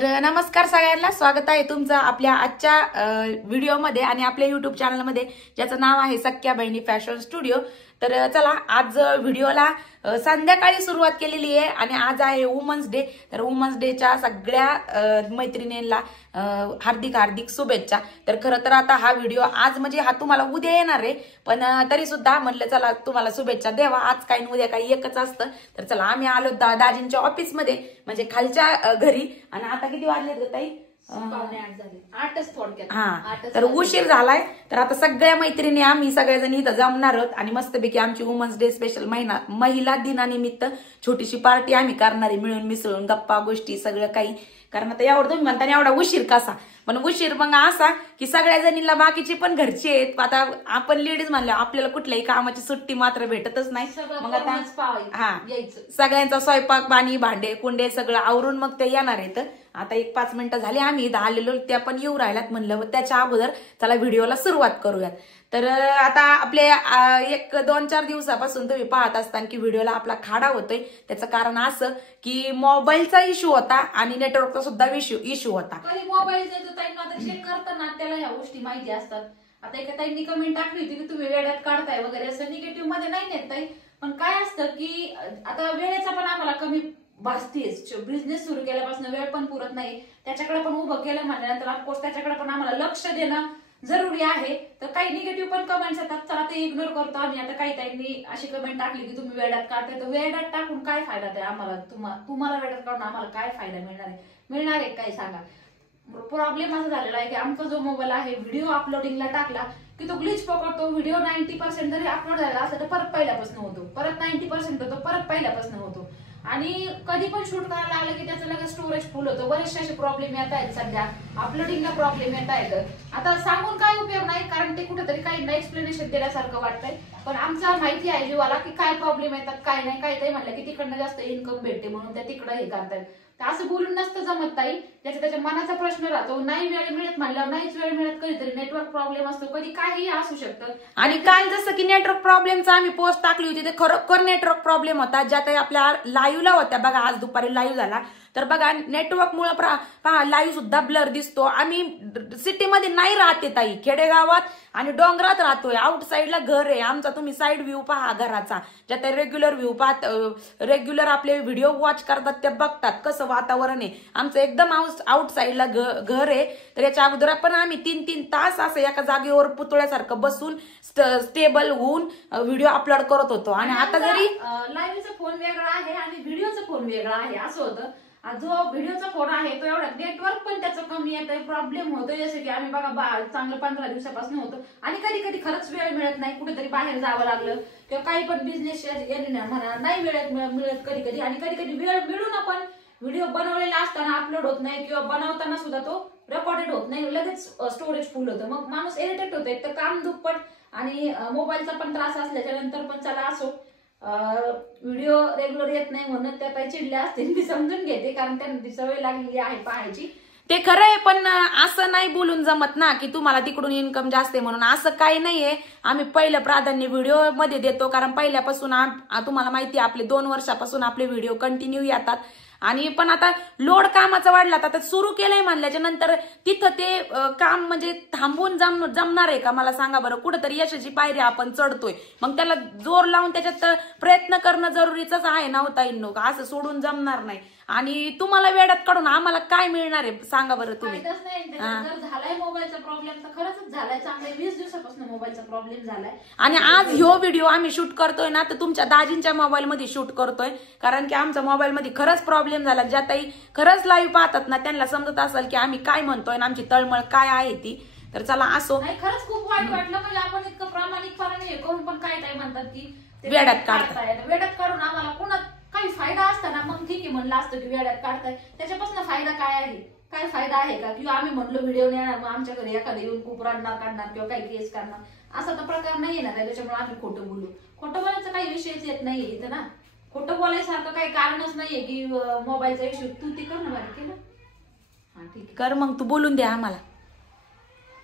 तर नमस्कार सगळ्यांना, स्वागत आहे तुमचं आपल्या आजच्या व्हिडिओमध्ये आणि आपल्या युट्यूब चॅनलमध्ये, ज्याचं नाव आहे सख्या बहिणी फॅशन स्टुडिओ। तर चला, आज व्हिडिओला संध्याकाळी सुरुवात केलेली आहे आणि आज आहे वुमन्स डे। तर वुमन्स डेच्या सगळ्या मैत्रिणींना हार्दिक हार्दिक शुभेच्छा। तर खरं तर आता हा व्हिडिओ आज म्हणजे हा तुम्हाला उद्या येणार आहे, पण तरी सुद्धा म्हटलं चला तुम्हाला शुभेच्छा द्यावा। आज काही उद्या काही एकच असतं। तर चला, आम्ही आलो दाजींच्या ऑफिसमध्ये, म्हणजे खालच्या घरी। आणि आता किती वाजलेत ग ताई? 7:45 झाले, 8च थोडक्यात। हा, तर उशीर झालाय। तर आता सगळ्या मैत्रिणी आम्ही सगळेजण इथं जमणार आहोत आणि मस्तपैकी आमची वुमन्स डे स्पेशल महिला दिनानिमित्त छोटीशी पार्टी आम्ही करणार आहे, मिळून मिसळून गप्पा गोष्टी सगळं काही। कारण आता एवढं तुम्ही म्हणताना एवढा उशीर कसा, पण उशीर मग असा की सगळ्या जणींना बाकीची पण घरची आहेत। आता आपण लेडीज म्हणल्या आपल्याला कुठल्याही कामाची सुट्टी मात्र भेटतच नाही। मग आता सगळ्यांचा स्वयंपाक पाणी भांडे कुंडे सगळं आवरून मग ते येणार आहेत। आता 1-5 मिनिटं झाली आम्ही इथं आलेलो, त्या पण येऊ राहिल्यात। म्हणलं त्याच्या अगोदर चला व्हिडिओला सुरुवात करूयात। तर आता आपले 1-2-4 दिवसापासून तुम्ही पाहत असताना की व्हिडिओला आपला खाडा होतोय। त्याचं कारण असं की मोबाईलचा इश्यू होता आणि नेटवर्कचा सुद्धा इश्यू होता। कधी मोबाईलचं ताईंना आता चेक करताना त्याला ह्या गोष्टी माहिती असतात। आता एका ताईंनी कमेंट टाकली होती की तुम्ही वेळात काढताय वगैरे, असं निगेटिव्ह मध्ये नाही नेत ताई। पण काय असतं की आता वेळेचा पण आम्हाला कमी भासतेच। बिझनेस सुरू केल्यापासून वेळ पण पुरत नाही, त्याच्याकडे पण उभं केलं म्हणल्यानंतर ऑफकोर्स त्याच्याकडे पण आम्हाला लक्ष देणं जरुरी आहे। तर काही निगेटिव्ह पण कमेंट्स येतात, चला ते इग्नोर करतो आम्ही। आता काही ताईंनी अशी कमेंट टाकली की तुम्ही वेळात काढताय, तर वेळात टाकून काय फायदा आहे आम्हाला? तुम्हाला वेळात काढून आम्हाला काय फायदा मिळणार आहे काय सांगा? प्रॉब्लेम असा झालेला आहे की आमचा जो मोबाईल आहे, व्हिडिओ अपलोडिंगला टाकला की तो ग्लिच पकडतो। व्हिडिओ 90% जरी अपलोड झाला असेल तर परत पहिल्यापासून होतो, परत 90% होतो, परत पहिल्यापासून होतो। आणि कधी पण शूट करायला लागलं की त्याचं लगेच स्टोरेज फुल होतं। बरेचसे असे प्रॉब्लेम येत आहेत सध्या, अपलोडिंगला प्रॉब्लेम येत आहेत। आता सांगून काय उपयोग नाही, कारण ते कुठेतरी काही एक्सप्लेनेशन देण्यासारखं वाटतंय। पण आमचा माहिती आहे जीवाला की काय प्रॉब्लेम येतात काय नाही। काही काही म्हणलं की तिकडनं जास्त इन्कम भेटते म्हणून त्या तिकडं हे करतायत। तर असं बोलून नसतं जमत ताई, त्याच्या मनाचा प्रश्न राहतो। नाही वेळ मिळत म्हणल्यावर नाहीच वेळ मिळत, कधीतरी नेटवर्क प्रॉब्लेम असतो, कधी काहीही असू शकतं। आणि काल जसं की नेटवर्क प्रॉब्लेमचा आम्ही पोस्ट टाकली होती, ते खरोखर नेटवर्क प्रॉब्लेम होता। ज्या काही आपल्या लाईव्हला होत्या बघा, आज दुपारी लाईव्ह झाला, तर बघा नेटवर्कमुळे पहा लाईव्ह सुद्धा ब्लर दिसतो। आम्ही सिटीमध्ये नाही राहते ताई, खेडेगावात आणि डोंगरात राहतोय, आउट साईडला घर आहे आमचा। तुम्ही साईड व्ह्यू पहा घराचा, ज्या त्या रेग्युलर व्ह्यू पाहत, रेग्युलर आपले व्हिडिओ वॉच करतात ते बघतात कसं वातावरण आहे आमचं। एकदम आउट साईडला घर आहे। तर याच्या अगोदर पण आम्ही 3-3 तास असं एका जागेवर पुतळ्यासारखं बसून स्टेबल होऊन व्हिडिओ अपलोड करत होतो। आणि आता जरी लाईव्हचा फोन वेगळा आहे आणि व्हिडिओचा फोन वेगळा आहे असं होतं। जो व्हिडिओचा फोन आहे तो एवढा नेटवर्क पण त्याचं कमी येतंय, प्रॉब्लेम होतोय। जसं की आम्ही बघा चांगलं 15 दिवसापासून होतं आणि कधी कधी खरंच वेळ मिळत नाही, कुठेतरी बाहेर जावं लागलं किंवा काही पण बिझनेस म्हणा नाही मिळत कधी कधी। आणि कधी कधी वेळ मिळून आपण व्हिडिओ बनवलेला असताना अपलोड होत नाही किंवा बनवताना सुद्धा तो रेकॉर्डेड होत नाही, लगेच स्टोरेज फुल होतं। मग माणूस इरिटेट होतो, एक तर काम दुप्पट आणि मोबाईलचा पण त्रास असल्याच्या नंतर पण चला असो, व्हिडिओ रेग्युलर येत नाही म्हणून त्या काही चिडल्या असतील, मी समजून घेते, कारण त्यांना ती सवय लागलेली आहे पाहायची। ते खरं आहे, पण असं नाही बोलून जमत ना की तुम्हाला तिकडून इन्कम जास्त आहे म्हणून। असं काही नाहीये, आम्ही पहिलं प्राधान्य व्हिडिओ मध्ये देतो, कारण पहिल्यापासून तुम्हाला माहिती आहे आपले 2 वर्षापासून आपले व्हिडिओ कंटिन्यू येतात। आणि पण आता लोड कामाचा वाढला, आता सुरू केलंय म्हणल्याच्या नंतर तिथं ते काम म्हणजे थांबून जमणार आहे का मला सांगा बरं? कुठंतरी यशाची पायरी आपण चढतोय, मग त्याला जोर लावून त्याच्यात प्रयत्न करणं जरुरीचंच आहे ना होता येईल का? असं सोडून जमणार नाही। आणि तुम्हाला वेळात काढून आम्हाला काय मिळणार आहे सांगा बरं तुम्ही? जर झालाय मोबाईलचा प्रॉब्लेम तर खरंच झालाय, चांगले 20 दिवसापासून मोबाईलचा प्रॉब्लेम झालाय। आणि आज ह्यो व्हिडिओ आम्ही शूट करतोय ना, तर तुमच्या दाजींच्या मोबाईल मध्ये शूट करतोय, कारण की आमच्या मोबाईल मध्ये खरंच प्रॉब्लेम झाला। ज्या ताई खरंच लाईव्ह पाहतात ना त्यांना समजत असेल की आम्ही काय म्हणतोय आणि आमची तळमळ काय आहे ती। तर चला असो, खरंच खूप वाईट वाटलं, म्हणजे आपण इतकं प्रामाणिकपणे हे करून पण काय ताई म्हणतात की वेळात काढताय, वेळात काढून आम्हाला पुन्हा काही फायदा असताना मग ठीक आहे म्हणलं असतं की वेळात काढताय, त्याच्यापासून फायदा काय आहे? काय फायदा आहे का? किंवा आम्ही म्हणलो व्हिडिओ नाही मग आमच्या घरी एखादं येऊन खूप रडणार काढणार किंवा काही केस करणार, असा तर प्रकार नाहीये ना, त्याच्यामुळे आम्ही खोटं बोलू। खोटं बोलायचं काही विषयच येत नाहीये इथं ना, खोटं बोलायसारखं काही कारणच नाहीये की मोबाईलचा इश्यू। तू ती कर ना बारीक केलं, हा ठीक आहे कर मग, तू बोलून द्या आम्हाला।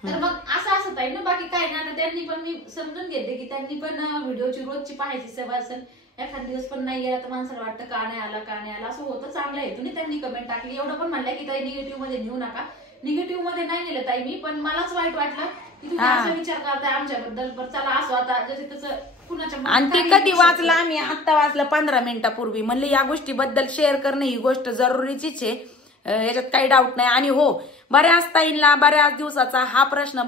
तर मग असं आहे ना, बाकी काय ना। त्यांनी पण मी समजून घेते की त्यांनी पण व्हिडिओची रोजची पाहायची सवय असेल एखाद दिवस पण नाही गेला तर माणसाला वाटतं का नाही आला असं होतं. चांगलं आहे तुम्ही त्यांनी कमेंट टाकली, एवढं पण म्हणलं की ताई निगेटिव्ह मध्ये नेऊ नका. निगेटिव्ह मध्ये नाही नेलं ताई मी, पण मलाच वाईट वाटलं की तुम्ही असा विचार करताय आमच्याबद्दल. बरं चला असं आता जसे तसं कुणाच्या. आणि ते कधी वाचलं आम्ही, आता वाचलं 15 मिनिटापूर्वी. म्हणलं या गोष्टीबद्दल शेअर करणं ही गोष्ट जरुरीचीच आहे, याच्यात काही डाऊट नाही. आणि हो, बऱ्याच ताईंना बऱ्याच दिवसाचा हा प्रश्न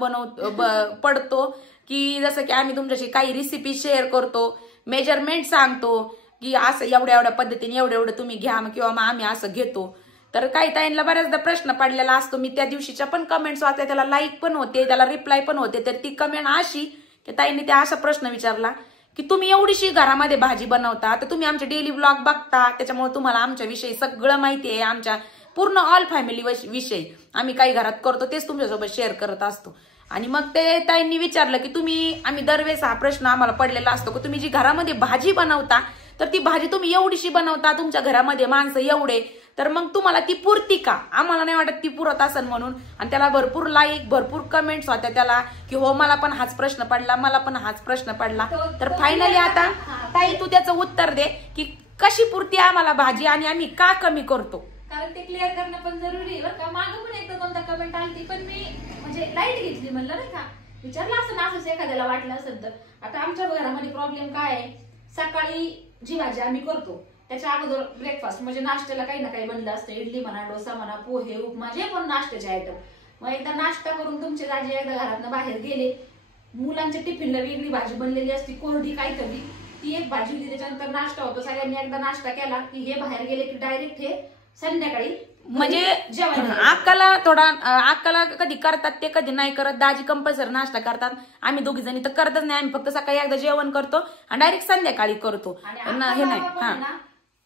पडतो की जसं की आम्ही तुमच्याशी काही रेसिपी शेअर करतो, मेजरमेंट सांगतो की असं एवढ्या पद्धतीने एवढं तुम्ही घ्या किंवा मग आम्ही असं घेतो. तर काही ताईंना बऱ्याचदा प्रश्न पडलेला असतो. मी त्या दिवशीच्या पण कमेंट्स वाचल्या, त्याला लाईक पण होते, त्याला रिप्लाय पण होते. तर ती कमेंट अशी की ताईंनी त्या असा प्रश्न विचारला की तुम्ही एवढीशी घरामध्ये भाजी बनवता, तर तुम्ही आमचे डेली ब्लॉग बघता, त्याच्यामुळे तुम्हाला आमच्याविषयी सगळं माहिती आहे, आमच्या पूर्ण ऑल फॅमिली विषयी आम्ही काही घरात करतो तेच तुमच्यासोबत शेअर करत असतो. आणि मग ते ताईंनी विचारलं की आम्ही दरवेळेस हा प्रश्न आम्हाला पडलेला असतो की तुम्ही जी घरामध्ये भाजी बनवता, तर ती भाजी तुम्ही एवढीशी बनवता, तुमच्या घरामध्ये माणसं एवढे, तर मग तुम्हाला ती पुरती का? आम्हाला नाही वाटत ती पुरत असेल म्हणून. आणि त्याला भरपूर लाईक, भरपूर कमेंट्स होत्या त्याला की हो मला पण हाच प्रश्न पडला, मला पण हाच प्रश्न पडला. तर फायनली आता ताई तू त्याचं उत्तर दे की कशी पुरती आम्हाला भाजी आणि आम्ही का कमी करतो. कारण ते क्लिअर करणं पण जरुरी आहे बरं का. मागं पण एकदा दोनदा कमेंट आली पण मी म्हणजे लाईट घेतली, म्हणलं नाही का, विचारलं असं ना असंच एखाद्याला वाटलं असेल तर. आता आमच्या घरामध्ये प्रॉब्लेम काय आहे, सकाळी जी भाजी आम्ही करतो त्याच्या अगोदर ब्रेकफास्ट म्हणजे नाश्त्याला काही ना काही बनलं असतं, इडली म्हणा, डोसा म्हणा, पोहे, उपमा, जे पण नाश्त्याचे आयटम. मग एकदा नाश्ता करून तुमचे दाजी एकदा घरातनं बाहेर गेले, मुलांच्या टिफिनला वेगळी भाजी बनलेली असती, कोरडी काहीतरी, ती एक भाजी होती. त्याच्यानंतर नाश्ता होतो, सगळ्यांनी एकदा नाश्ता केला की हे बाहेर गेले की डायरेक्ट हे संध्याकाळी म्हणजे अक्काला कधी करतात ते, कधी नाही करत. दाजी कंपल्सरी नाश्ता करतात, आम्ही दोघी जणी तर करतच नाही. आम्ही फक्त सकाळी एकदा जेवण करतो आणि डायरेक्ट संध्याकाळी करतो. हे नाही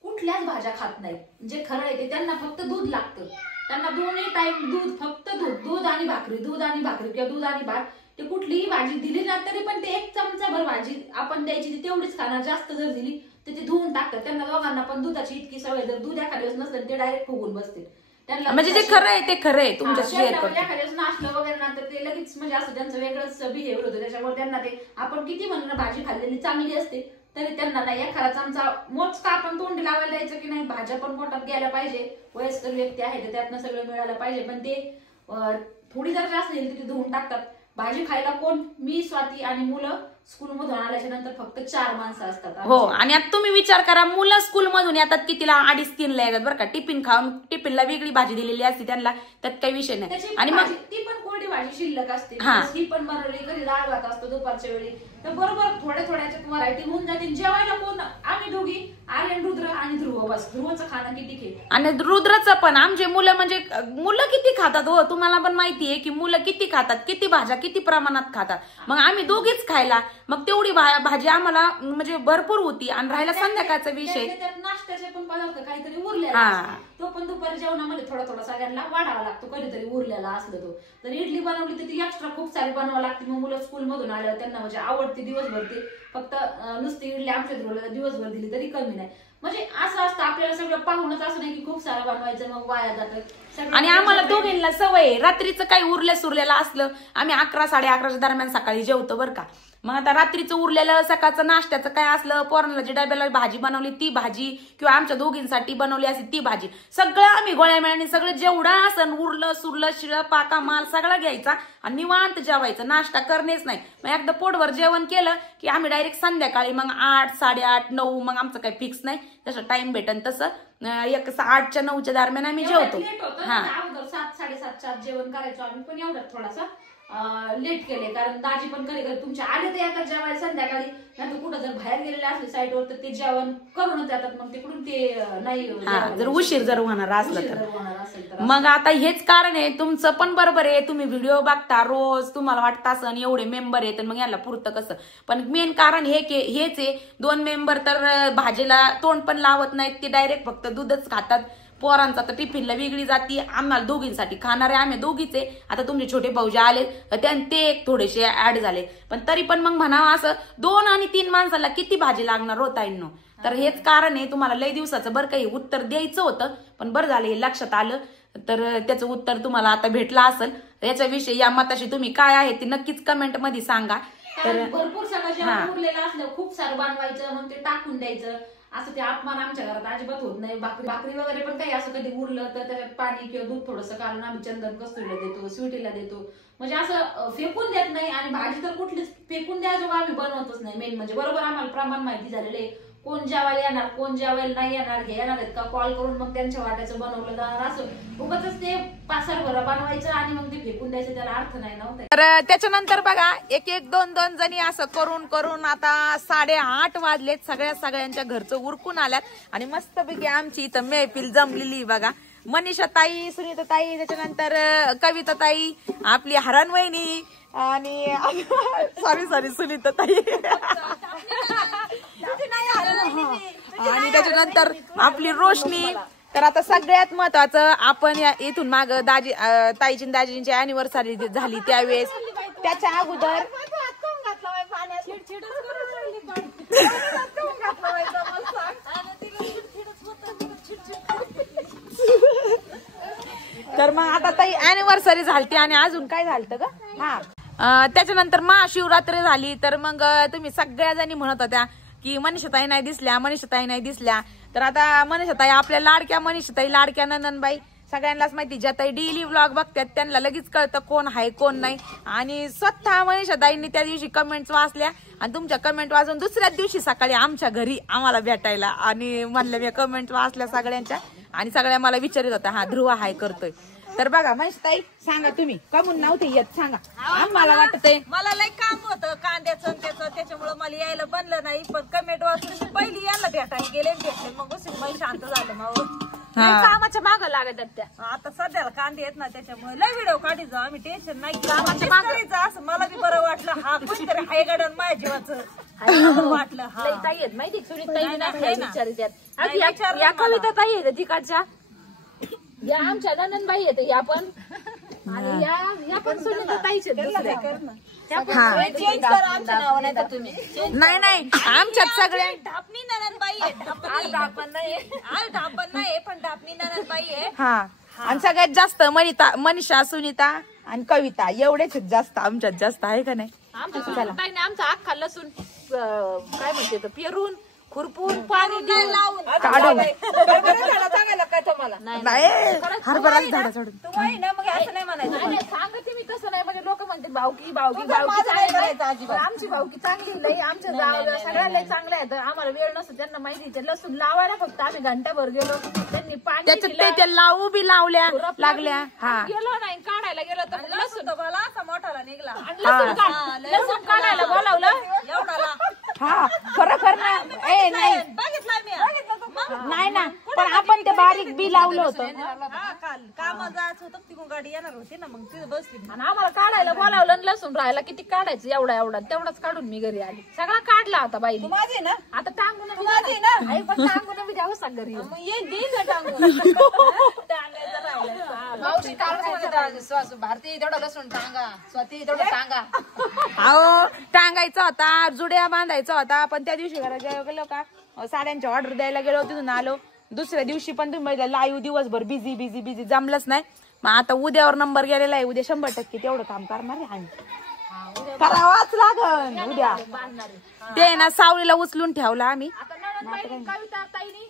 कुठल्याच भाज्या खात नाहीत, जे खरं आहे ते. त्यांना फक्त दूध लागतं, त्यांना दोन्ही टाइम दूध, फक्त दूध आणि भाकरी किंवा दूध आणि भात. ते कुठलीही भाजी दिली ना तरी पण ते 1 चमचाभर भाजी आपण द्यायची, ती तेवढीच खाणार. जास्त जर दिली तर ते धुवून टाकतात. त्यांना दोघांना पण दुधाची इतकी सवय, जर दूध एखाद्या वेळेस नसलं ते डायरेक्ट फुगून बसते. त्यांना म्हणजे जे खरं आहे ते खरं आहे तुमच्या शेअर करतो. एखाद्या वेळेस नाश्ता वगैरे ना तर ते लगेच म्हणजे असं त्यांचं वेगळंच बिहेवियर होतं. त्याच्यामुळे त्यांना ते आपण किती म्हणलं भाजी खाल्लेली चांगली असते तरी त्यांना नाही, एखादा चमचा मोजका आपण तोंडी लावायला द्यायचं की नाही, भाज्या पण पोटात गेल्या पाहिजे. वयस्कर व्यक्ती आहे तर त्यातनं सगळं मिळालं पाहिजे. पण ते थोडी जर जास्त येईल तिथे धुवून टाकतात. भाजी खायला कोण, मी, स्वाती आणि मुलं स्कूल मधून आल्याच्या नंतर फक्त 4 माणसं असतात. हो, आणि आता तुम्ही विचार करा, मुलं स्कूल मधून येतात कितीला, 2:30-3ला येतात बरं का. टिफिन खाऊन, टिफिनला वेगळी भाजी दिलेली असते त्यांना, त्यात काही विषय नाही. आणि मग ती पण कोरडी भाजी शिल्लक असते, ही पण बनवली, कधी डाळ भात असतो दुपारच्या वेळी, तर बरोबर थोड्याच्यात व्हरायटी होऊन जाते. जेवायला कोण, आम्ही दोघी, आर्यन, रुद्र आणि ध्रुव, बस. ध्रुवचं खाणं किती खे, आणि रुद्रचं पण. आमचे मुलं म्हणजे मुलं किती खातात हो, तुम्हाला पण माहिती आहे की मुलं किती खातात, किती भाज्या किती प्रमाणात खातात. मग आम्ही दोघीच खायला, मग तेवढी भाजी आम्हाला म्हणजे भरपूर होती. आणि राहिला संध्याकाळचा विषय, नाश्त्याचे पण पदार्थ काहीतरी उरले, तो पण दुपारी जेवणामध्ये थोडा सगळ्यांना वाढावा लागतो, कधीतरी उरलेला असलं तो. तर इडली बनवली तर ती एक्स्ट्रा खूप सारी बनवावं लागते. मग मुलं स्कूल मधून आल्यावर त्यांना म्हणजे आवडते दिवसभर, ते फक्त नुसती इडली आमच्या ध्रुवला दिवसभर दिली तरी कमी नाही. म्हणजे असं असतं आपल्याला सगळं पाहूनच, असं नाही की खूप सारं बनवायचं मग वाया जातं. आणि आम्हाला दोघींना सवय, रात्रीचं काही उरलेलं असलं आम्ही 11-11:30 दरम्यान सकाळी जेवतो बरं का. मग आता रात्रीचं उरलेलं, सकाळचं नाश्त्याचं काय असलं, पोरांना जी डब्याला भाजी बनवली ती भाजी, किंवा आमच्या दोघींसाठी बनवली असती ती भाजी, सगळं आम्ही गोळ्या मिळाने सगळं जेवढं असं उरलं सुरलं शिळं पाका माल सगळा घ्यायचा आणि निवांत जेवायचं, नाश्ता करणेच नाही. मग एकदा पोटभर जेवण केलं की आम्ही डायरेक्ट संध्याकाळी मग 8, 8:30, 9, मग आमचं काही फिक्स नाही, जसं टाइम भेटन तसं 8-9च्या दरम्यान आम्ही जेवतो. 7-7:30 जेवण करायचो आम्ही, पण एवढं थोडासा लेट केले, कारण दाजी पण कधी तुमच्या आले तर येतात जेवायला संध्याकाळी, नाही तर कुठं जर बाहेर गेलेले असले साईडवर तर ते जेवण करूनच येतात. मग तिकडून ते नाही, जर उशीर जर होणार असलं तर. मग आता हेच कारण आहे तुमचं पण बरोबर आहे, तुम्ही व्हिडिओ बघता रोज, तुम्हाला वाटतं असं एवढे मेंबर आहेत मग याला पुरतं कसं. पण मेन कारण हेच आहे, 2 मेंबर तर भाजीला तोंड पण लावत नाहीत, ते डायरेक्ट फक्त दूधच खातात. पोरांचा तर टिफिनला वेगळी जाती, आम्हाला दोघींसाठी खाणारे आम्ही दोघीच आहे. आता तुमचे छोटे भाऊजी आले ते एक थोडेसे ऍड झाले, पण तरी पण मग म्हणावं असं 2 आणि 3 माणसाला किती भाजी लागणार होताईंनो. तर हेच कारण आहे, तुम्हाला लय दिवसाचं बरं काही उत्तर द्यायचं होतं, पण बरं झालं हे लक्षात आलं. तर त्याचं उत्तर तुम्हाला आता भेटलं असेल. याच्याविषयी या मताशी तुम्ही काय आहे ते नक्कीच कमेंट मध्ये सांगा. कारण भरपूर सगळं जेवण उरलेलं असलं खूप सारं बनवायचं मग ते टाकून द्यायचं असं ते अपमान आमच्या घरात अजिबात होत नाही. भाकरी वगैरे पण काही असं कधी उरलं तर त्याच्यात पाणी किंवा दूध थोडंसं घालून आम्ही चंदन कस्तुरीला देतो, स्वीटीला देतो. म्हणजे असं फेकून देत नाही. आणि भाजी तर कुठलीच फेकून द्यायचं आम्ही बनवतच नाही. मेन म्हणजे बरोबर आम्हाला प्रमाण माहिती झालेलं आहे. कोण जेवायला येणार कोण जेवायला नाही येणार हे येणार आहेत का कॉल करून मग त्यांच्या वाट्याचं बनवलं जाणार. असं उगाच ते पासारभर बनवायचं आणि मग ते फेकून द्यायचं त्याला अर्थ नाही नव्हता. तर त्याच्यानंतर बघा एक एक दोन दोन जणी असं करून करून आता 8:30 वाजलेत. सगळ्यांच्या घरचं उरकून आल्यात आणि मस्तपैकी आमची इथं महफिल जमलेली बघा. मनीषा ताई, सुनीता ताई, त्याच्यानंतर कविता ताई, आपली हरण वहिनी आणि सॉरी सुनीता ताई आणि त्याच्यानंतर आपली रोशनी. तर आता सगळ्यात महत्वाचं आपण इथून माग ताईची दाजींची अॅनिव्हर्सरी झाली त्यावेळेस त्याच्या अगोदर तर मग आता ताई अॅनिव्हर्सरी झालती आणि अजून काय झालतं का हा त्याच्यानंतर महाशिवरात्री झाली. तर मग तुम्ही सगळ्या जणी म्हणत होत्या की मनीषाताई नाही दिसल्या. तर आता मनीषाताई आपल्या लाडक्या नंदनबाई सगळ्यांनाच माहिती. ज्या ताई डेली व्लॉग बघतात त्यांना लगेच कळतं कोण आहे कोण नाही. आणि स्वतः मनीषाताईंनी त्या दिवशी कमेंट्स वाचल्या आणि तुमच्या कमेंट वाचून दुसऱ्याच दिवशी सकाळी आमच्या घरी आम्हाला भेटायला आणि म्हणलं मी कमेंट वाचल्या सगळ्यांच्या आणि सगळ्या मला विचारत होत्या हा ध्रुव हाय करतोय. तर बघा मनीषाताई सांगा तुम्ही कमून नव्हते येत सांगा. आम्हाला वाटतंय मला लई काम होतं कांद्याचं त्याच्यामुळे मला यायला बनलं नाही. पण कमेंट वाचून पहिली यायला भेटायला भेटले मग बसून मला शांत झालं. मग कामाच्या मागं लागतात त्या. आता सध्याला कांदे येत ना त्याच्यामुळे लय व्हिडिओ काढी जाऊ आम्ही टेन्शन नाही. कामाच्या मागं असं मला बी बरं वाटलं. हा कोणतरी हाय गाडन माझ्या जीवाचं वाटलं. ताई आहेत माहिती सुनीताई विचारित या कविता ताई आहेत तिकडच्या या आमच्या नंदनबाई आहेत या पण आणि या पण सुनीता ताईचे नाही आमच्यात सगळ्या ढापणी ननंदबाई आहे. ढापण नाही पण ढापणी ननंदबाई आहे. हा आणि सगळ्यात जास्त मनीषा सुनीता आणि कविता एवढेच जास्त आमच्यात जास्त आहे का नाही. आमचा अख्खा लसूण काय म्हणते पेरून खुरपून पाणी लावून काढून सांगायला काय तुम्हाला नाही हरभराच झाडं चढून तुम्ही ना मग असं नाही म्हणायचं. सांगते मी तसं नाही म्हणजे लोक म्हणते भावकी आमची भावकी चांगली लई आमच्या गावाला सगळ्या लई चांगल्या आहेत. आम्हाला वेळ नसतो त्यांना माहिती लसूण लावायला फक्त आम्ही घंटाभर गेलो त्यांनी पाणी लावू बी लावल्या लागल्या गेलो नाही काढायला गेलो तर लसूण मला असा मोठाला निघला लसूण काढायला बोलावलं एवढाला. हा खरोखर नाही नाही ना पण आपण ते बारीक बी लावलं होतं. कामाला जायचं होतं तिकडून गाडी येणार होती ना मग तिथं बसली आणि आम्हाला काढायला बोलावलं लसूण राहायला किती काढायचं एवढा तेवढाच काढून मी घरी आली. सगळा काढला होता बाई माझे ना आता टांगून टांगून बी द्यावं सांग घरी भारती तेवढा लसूण टांगा स्वाती तेवढा टांगा. अहो टांगायचा होता जुड्या बांधायचा होता पण त्या दिवशी घरात गेलो का साड्यांची ऑर्डर द्यायला गेलो तिथून आलो. दुसऱ्या दिवशी पण तुम्ही लाईव्ह दिवसभर बिझी जमलंच नाही. मग आता उद्यावर नंबर गेलेला आहे. उद्या 100% तेवढं काम करणार आहे आम्ही. करावाच लागन उद्या. ते ना सावलीला उचलून ठेवला आम्ही. कविता ताईनी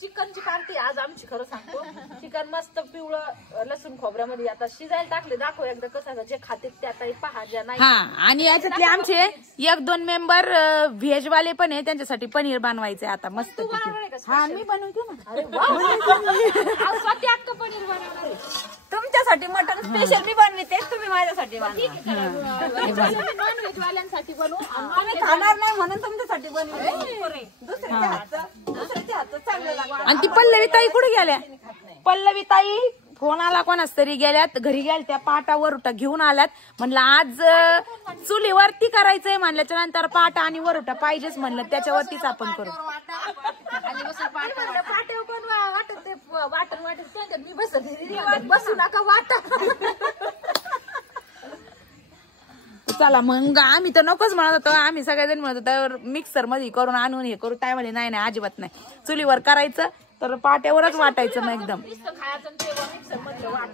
चिकनची पार्टी आज आमची. खरं सांगतो चिकन मस्त पिवळं लसूण खोबऱ्यामध्ये आता शिजायला टाकले. दाखव एकदा कसं जे खाते त्या ताई पहा ज्या नाही. हा आणि याच्यातले आमचे 1-2 मेंबर व्हेज वाले पण आहे त्यांच्यासाठी पनीर बनवायचे आता मस्त. हा मी बनवते ना. अरे वा स्वाती अक्का पनीर बनवणार आहे. तुमच्यासाठी मटन स्पेशल मी बनवते तुम्ही माझ्यासाठी नॉनव्हेज वाल्यांसाठी बनवू. आम्ही खाणार नाही म्हणून तुमच्यासाठी बनवते. दुसऱ्याच्या हातचं चांगलं लागतं. आणि ती पल्लवीताई कुठे गेल्या. पल्लवीताई फोन आला कोणाच तरी गेल्यात घरी गेल्या त्या पाटावर घेऊन आल्यात. म्हणलं आज चुलीवरती करायचंय म्हणल्याच्या नंतर पाटा आणि वरोटा पाहिजेच म्हणलं त्याच्यावरतीच आपण करू. पाट्यावर पण वाटत ते वाटत मी बसू नका वाटा. चला मग आम्ही तर नकोच म्हणत होतो. आम्ही सगळेजण म्हणत होतो मिक्सर मध्ये करून आणून हे करू. काय म्हणे नाही अजिबात नाही चुलीवर करायचं तर पाट्यावरच वाटायचं मग एकदम. खायचं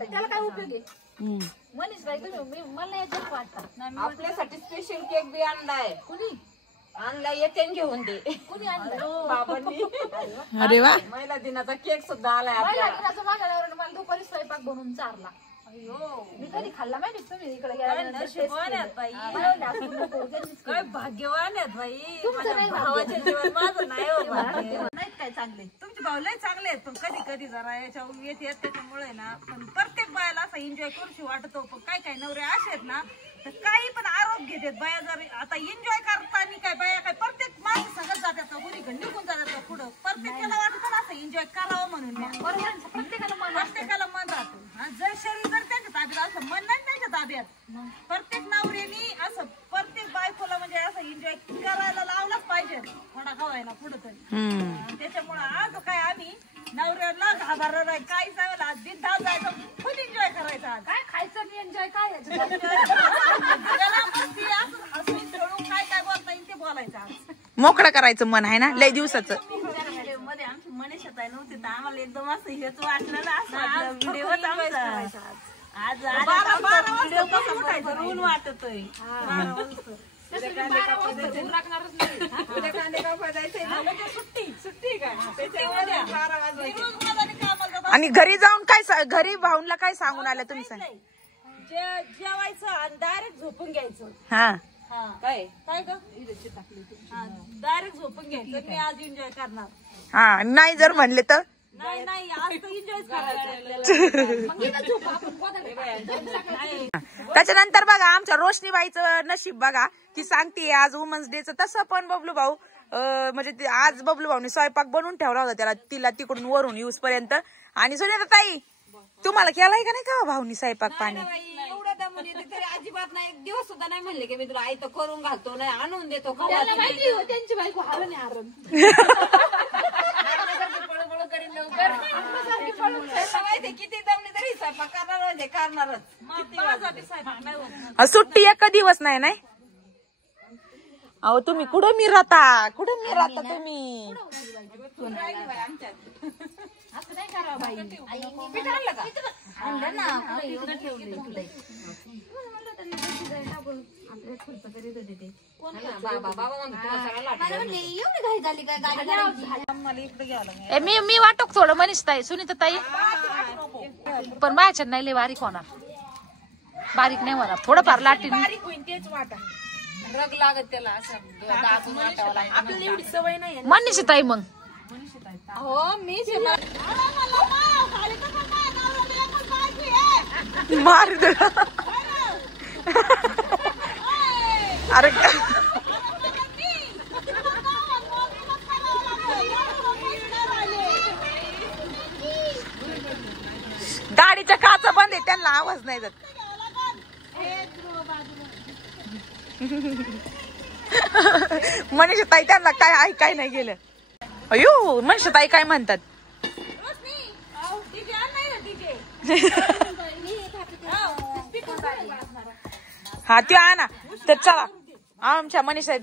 त्याला काय उपयोग आहे. मनीष बाई तुम्ही मला याच्यात वाटतात आपल्यासाठी स्पेशल केक बी आणलाय. कुणी आणलाय येते घेऊन दे. कुणी आणलं बाबांनी अरे वा. महिला दिनाचा केक सुद्धा आलाय पहिल्या आपल्याला. दिनाचं मागायला मला दुपारी स्वयंपाक बनवून चारला. मी कधी खाल्ला माहिती तुम्ही इकडे काय भाग्यवान आहेत बाई. तुमचं माझ्या नाही भावाचे जीवन माझं नाही हो भाग्य. नाहीत काय चांगले तुमचे भाऊ लय चांगले आहेत, पण कधी कधी जरा याच्या येत त्याच्यामुळे ना. पण प्रत्येक बायाला असं एन्जॉय करूशी वाटतो. पण काय काय नवरे असे आहेत ना तर काही पण आरोप घेतात बाया. जर आता एन्जॉय करताना काय बाया काय प्रत्येक माणूस सगळं जातात का कुणीकडे निघून जातात पुढं. प्रत्येकाला वाटतं ना असं एन्जॉय करावं म्हणून. प्रत्येकाला मन राहतो. जर शरीर जर त्यांच्या ताब्यात असं मन नाही त्यांच्या ताब्यात. प्रत्येक नवऱ्यानी असं प्रत्येक बायकोला म्हणजे असं एन्जॉय करायला लावलंच पाहिजे थोडा खवायला पुढं तरी. त्याच्यामुळे आज काय आम्ही नवऱ्याला घाबरणार नाही काही सांगेल. आज बिनधास्त जायचं फुल एन्जॉय करायचा. काय खायचं नाही एन्जॉय काय काय काय बोलता येईल ते बोलायचं. आज मोकळं करायचं मन आहे ना लय दिवसाचं. मध्ये आमची मनीषा ताई नव्हती तर आम्हाला एकदम असं हेच वाटलं ना. असं व्हिडिओ आज ऊन वाटतोय. आणि घरी जाऊन काय घरी भाऊनला काय सांगून आलं तुम्ही सांग. जेवायचं आणि डायरेक्ट झोपून घ्यायचं. हा काय काय ग डायरेक्ट झोपून घ्यायचं. मी आज एन्जॉय करणार. हा नाही जर म्हणले तर नाही नाही आज तर एन्जॉय करायचं. त्याच्यानंतर बघा आमच्या रोशनीबाईचं नशीब बघा. ती सांगते आज वुमन्स डेचं. तसं पण बबलू भाऊ म्हणजे आज बबलू भाऊने स्वयंपाक बनवून ठेवला होता त्याला तिला तिकडून वरून येऊस पर्यंत. आणि सुनीता ताई तुम्हाला केलाय का नाही का भाऊनी स्वयंपाक पाणी. एवढं दमून येते तरी अजिबात नाही. एक दिवस सुद्धा नाही म्हणले की मी तुला आई तर करून घालतो नाही आणून देतो. माहिती त्यांची बायको हरण हरण माहिती किती दमली तरी स्वयंपाक करणार म्हणजे करणारच. सुट्टी एक दिवस नाही नाही. अहो तुम्ही कुठं मी राहता तुम्ही. असं नाही करावं बाई. आणलं ना मी वाटक थोडं मनीष ताई सुनीता ताई पण माझ्या नाही लय बारीक होणार. बारीक नाही होणार थोडंफार लाटीन बारीक होईल तेच वाटा. रग लागत त्याला असं दाबून वाटावं लागतं. आपल्याला एवढी सवय नाही. मनीष ताई मग हो मी मार दे अरे गाडीच्या काचा बंद आहे त्यांना आवाज नाही जात. मनीषा ताई त्यांना काय ऐकाय नाही गेलं. अयो मनीषा ताई काय म्हणतात. हा ते आणा तर चला आमच्या मनीषा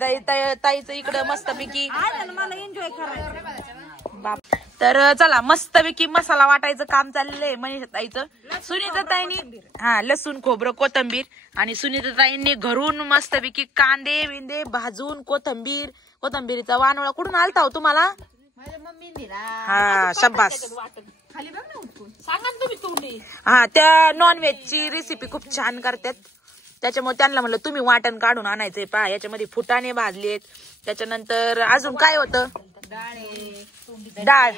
ताईचं इकडं मस्तपैकी मला एन्जॉय करायचं. बाप तर चला मस्तपैकी मसाला वाटायचं काम चाललंय मनीषा ताईचं. सुनीता ताईंनी लसूण खोबरं कोथंबीर आणि सुनीता ताईंनी घरून मस्तपैकी कांदे विंदे भाजून कोथंबीरीचा वानोळा कुठून आलता हो तुम्हाला. हा शब्बास. हा त्या नॉनव्हेजची रेसिपी खूप छान करतात. त्याच्यामुळे त्यांना म्हणलं तुम्ही वाटण काढून आणायचंय पहा. याच्यामध्ये फुटाणे भाजलेत. त्याच्यानंतर अजून काय होतं डाळ.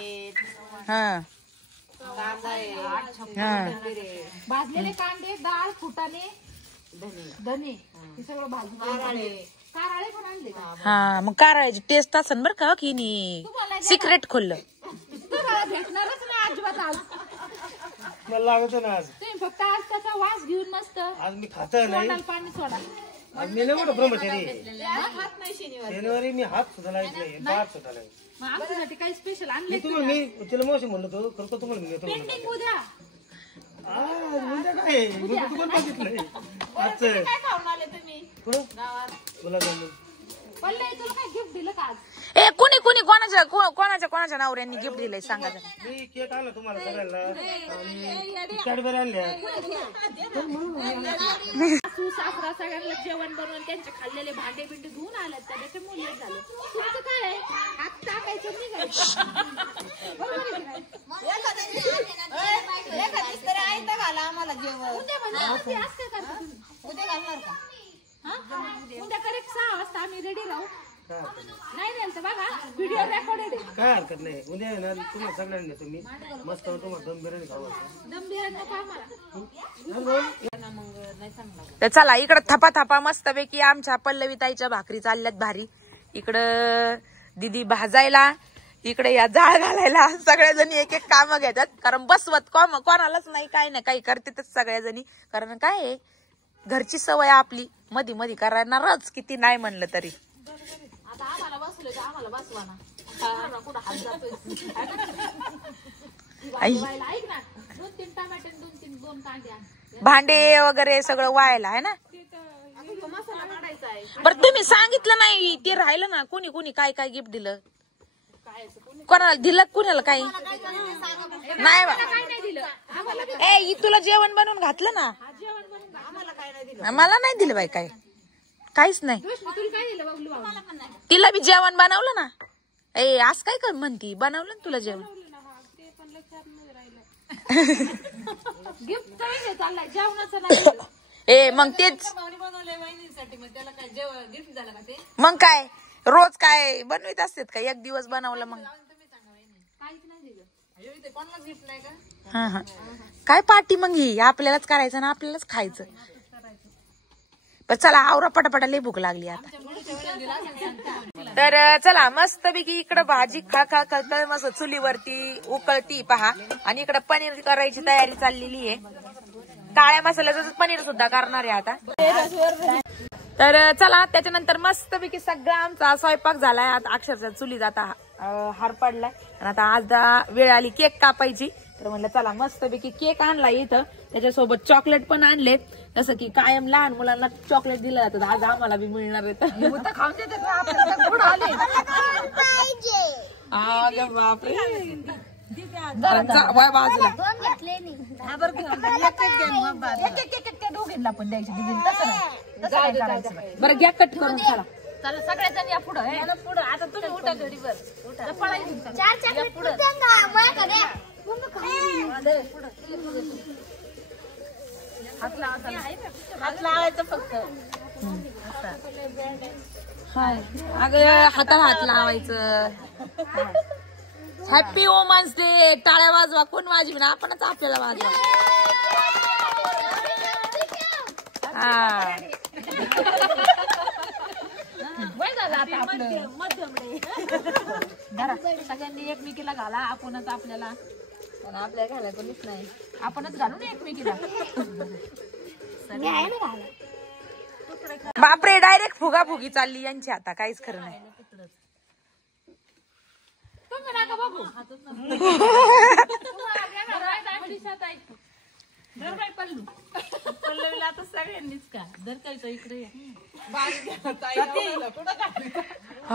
हा भाजलेले कांदे डाळ फुटाणे धने हे सगळं भाजून कारळे पण आणले का. हा मग कारळ्याची टेस्ट असेल बरं का की सिक्रेट खोललं. भेटणारच नाही अजिबात आज. मला लागत ना आज. तुम्ही फक्त आज त्याचा वास घेऊन मस्त आज मी खात नाही. पाणी सोडा. आज मी नाही मोठं ब्रह्मचारी. शनिवारी मी हात सुद्धा लावत नाही. भात सुद्धा नाही. आमच्यासाठी काही स्पेशल आणले मी तिला मावशी म्हणलं तो करतो तुम्हाला मी घेतो. पेंटिंग उद्या उद्या काय तुम्हाला बघितलंय आजचं काय खाऊन आले तुम्ही गुलाबजामुन. पल्ले तुला काय गिफ्ट दिलं का आज. ए कुणी कुणी कोणाच्या नवऱ्यांनी गिफ्ट दिलंय सांगा जरा. मी केक आणला तुम्हाला सगळ्यांना आणि कॅडबरी आणल्या. सासू सासरा सगळ्यांना जेवण बनवून त्यांचे खाल्लेले भांडे बिंडे धुवून आले त्याचे मुलं झाले. तुमचं काय आहे? हात टाकायचं आम्हाला जेवण उद्या घालणार का? उद्या करेक्ट 6 वाजता आम्ही रेडी राहू. नाही नाही बघा व्हिडिओ रेकॉर्डेड आहे. काय हरकत नाही. उद्या येणार तुम्हाला सगळ्यांना तुम्ही मस्त तुम्हाला दम बिर्याणी खाऊ. दम बिर्याणी नको आम्हाला. तर चला इकडं थपा थपा मस्तपैकी आमच्या पल्लवीताईच्या भाकरी चालल्यात भारी. इकडं दिदी भाजायला, इकडे या जाळ घालायला. सगळ्याजणी एक एक कामं घेतात कारण बसवत कोणालाच नाही काय नाही काही करतातच सगळ्याजणी. कारण काय आहे घरची सवय आपली मधी मधी करणारच किती नाही म्हणलं तरी. आता आम्हाला बसलं तर आम्हाला बसवा ना. कुठं हात जातोय ऐक ना. 2-3 टमाटे 2 कांद्या भांडे वगैरे सगळं व्हायला आहे ना. मसाला काढायचा आहे. बरं तुम्ही सांगितलं नाही ते राहिलं ना. कोणी कोणी काय काय गिफ्ट दिलं कोणाला दिलं कुणाला काही नाही बा. काय नाही दिलं आम्हाला. ए तुला जेवण बनवून घातलं ना. मला नाही दिलं बाई काय काहीच नाही. तुला काय दिलं बघलू आम्हाला? तिला बी जेवण बनवलं ना. ए आज काय कर म्हणती बनवलं ना तुला जेवण. गिफ्ट काय चाललाय जेवणाचं नाही. ए मग तेच मग काय रोज काय बनवित असतात का. एक दिवस बनवलं मग हा हा काय पार्टी मग ही आपल्यालाच करायचं ना आपल्यालाच खायचं. पण चला आवरा पटापटा लई भूक लागली आता. तर चला मस्त पैकी इकडं भाजी खळखळ खळखळ मस्त चुलीवरती उकळती पहा. आणि इकडं पनीर करायची तयारी चाललेली आहे. काळ्या मसाल्याचं पनीर सुद्धा करणार आहे आता. तर चला त्याच्यानंतर मस्त पैकी सगळा आमचा स्वयंपाक झालाय. आता अक्षरशः चुलीत आता हार पडलाय आणि आता आज वेळ आली केक कापायची. तर म्हणलं चला मस्त पैकी केक आणला इथं. त्याच्यासोबत चॉकलेट पण आणले. जसं की कायम लहान मुलांना चॉकलेट दिलं जातं आज आम्हाला बी मिळणार आहे. बापरे बाजूला दोघींना पण द्यायची बरं घ्या कट करून. चला चला सगळ्याजण या पुढं पुढं. आता तुम्ही उठा घडीवर हात लावायचं फक्त. अगं हाताला हात लावायचं. Happy women's day. टाळ्या वाजवा. कोण वाजवी ना आपणच आपल्याला वाजवा. हा सगळ्यांनी एकमेकीला घाला. आपणच आपल्याला आपल्या घालाय कोणीच नाही. आपणच घालू ना एकमेकीला. बापरे डायरेक्ट फुगाफुगी चालली यांची आता काहीच खरं नाही. तुम्ही नका बघू. पल्लवीला आता सगळ्यांनीच का धरकायचं इकडे.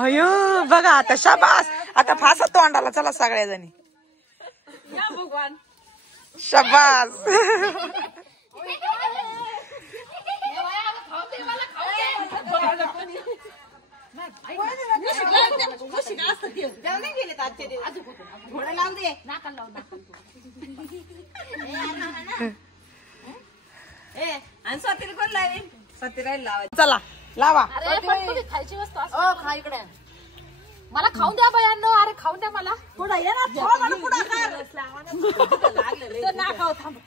अयो बघा आता शाबास. आता फासा तोंडाला चला सगळ्याजणी भगवान शाबास. गेलेत आजचे दिवस. घोडा लावू दे. नाकाला लावू नाकाला. आणि स्वातीला कोण लावेल. स्वाती राहील लावायचं. चला लावा. अरे पण तुम्ही खायची वस्तू असते. खा इकडे. मला खाऊन द्या बायांनो. अरे खाऊन द्या मला. पुढं ये ना. पुढं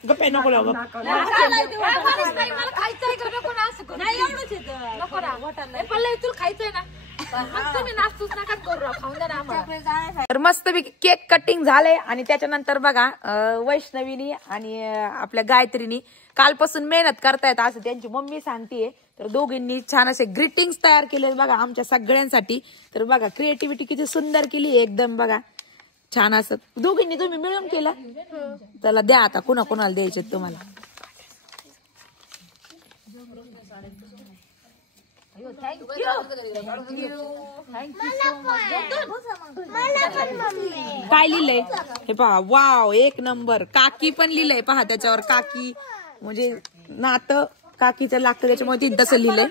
गप्पे नको लावू. मला खायचंय का नको ना असं नाही. एवढंच येतं नको ना. पल्लवी तुला खायचंय ना. तुम्ही नाचतूच नका करू. खाऊन द्या ना आम्हाला. तर मस्त केक कटिंग झालंय. आणि त्याच्यानंतर बघा वैष्णवीनी आणि आपल्या गायत्रीनी कालपासून मेहनत करतायत असं त्यांची मम्मी सांगतेय. तर दोघींनी छान असे ग्रीटिंग्स तयार केले बघा आमच्या सगळ्यांसाठी. तर बघा क्रिएटिव्हिटी किती सुंदर केली एकदम बघा छान असं. दोघींनी तुम्ही मिळून केलं. त्याला द्या आता कुणा कुणाला द्यायचे तुम्हाला. काय लिहिलंय हे पहा, वाव एक नंबर. काकी पण लिहिलंय पहा त्याच्यावर, काकी म्हणजे नातं काकीचं लागतं त्याच्यामुळे ती तसं लिहिलंय.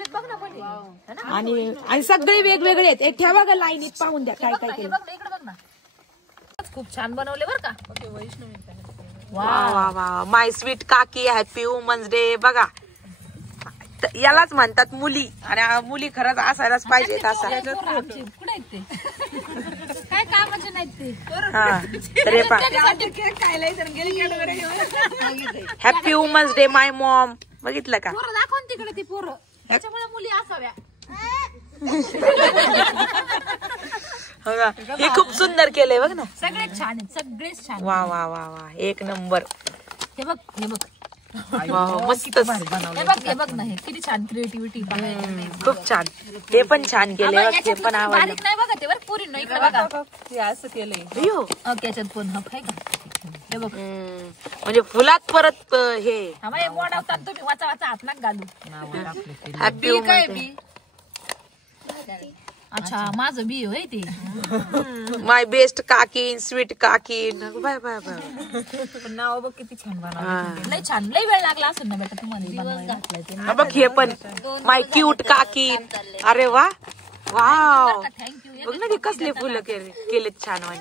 आणि सगळे वेगवेगळे आहेत. एक ठेवा का लाईनीत पाहून द्या काय काय केलं. खूप छान बनवले बर का. वा वा वा, माय स्वीट काकी, हॅपी वुमन्स डे. बघा यालाच म्हणतात मुली, आणि मुली खरंच असायलाच पाहिजेत असा. कुठे आहेत ते? काय कामाचे नाहीत ते. हा तर हे पहा, हॅपी वुमन्स डे माय मॉम. बघितलं का? पोरं दाखव ना तिकडे ती पोरं, त्याच्यामुळे मुली असाव्या. हे खूप सुंदर केलंय बघ ना. सगळेच छान आहेत, सगळेच छान. वा वा वा वा, एक नंबर. हे बघ, हे बघ, मस्त हे बघ ना, हे किती छान क्रिएटिव्हिटी. खूप छान. हे पण छान केले, ते पण आवडलं. बारीक नाही बघा ते बरं, पुरी नाही इकडे बघा असं केलंय. त्याच्यात पण हक आहे का. हे बघ म्हणजे फुलात परत हे हे मोडावतात तुम्ही, वाचा वाचा हात नाक घालू. हॅपी काय बी. अच्छा माझं बी होय ते. माय बेस्ट काकी, स्वीट काकी. Bye bye bye. पण नाव बघ किती छान बनवलं. लय छान, लय वेळ लागला असेल ना बेटा तुम्हाला. बघ हे पण माय क्यूट काकी. अरे वा वाव, थँक्यू. बघ ना ते कसले फुलं केलेत छान. वाणी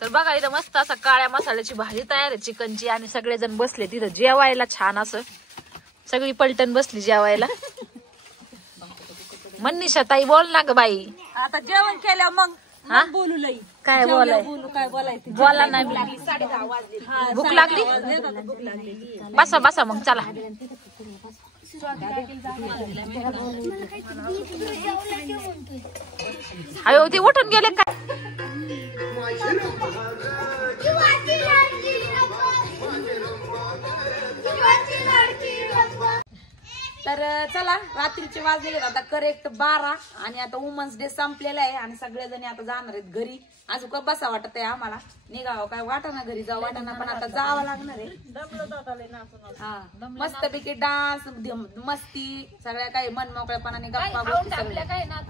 तर बघा इथं मस्त असा काळ्या मसाल्याची भाजी तयार आहे चिकनची, आणि सगळेजण बसले तिथं जेवायला. छान असं सगळी पलटण बसली जेवायला. मनीषा ताई बोल ना ग बाई. आता जेवण केलं मग बोलू लई. काय बोलाय, काय बोलायचं बोला नाही. भूक लागली, बसा बसा मग चला. अयो ते उठून गेले काय. तर चला, रात्रीचे वाजले आता करेक्ट 12, आणि आता वुमन्स डे संपलेला आहे, आणि सगळेजण आता जाणार आहेत घरी. अजून का बसा वाटत आहे आम्हाला, निघावं काय वाटाना, घरी जावं वाटाना, पण आता जावं लागणार आहे. हा मस्तपैकी डान्स, मस्ती, सगळ्या काही मन मोकळ्यापणाने गप्पा गोष्टी सगळ्या. काय ना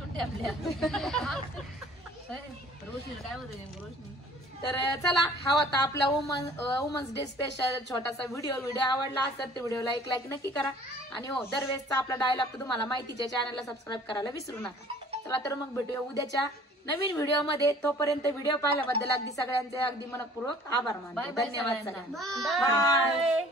तर चला, हा होता आपला वुमन्स डे स्पेशल छोटासा व्हिडिओ आवडला असेल तर व्हिडिओला एक लाईक नक्की करा. आणि हो, दरवेळेसचा आपला डायलॉग तर तुम्हाला माहितीच्या, चॅनलला सबस्क्राईब करायला विसरू नका. चला तर मग भेटूया उद्याच्या नवीन व्हिडिओ मध्ये. तोपर्यंत व्हिडिओ पाहिल्याबद्दल अगदी सगळ्यांचे अगदी मनपूर्वक आभार मानतो. धन्यवाद सगळ्यांना. बाय.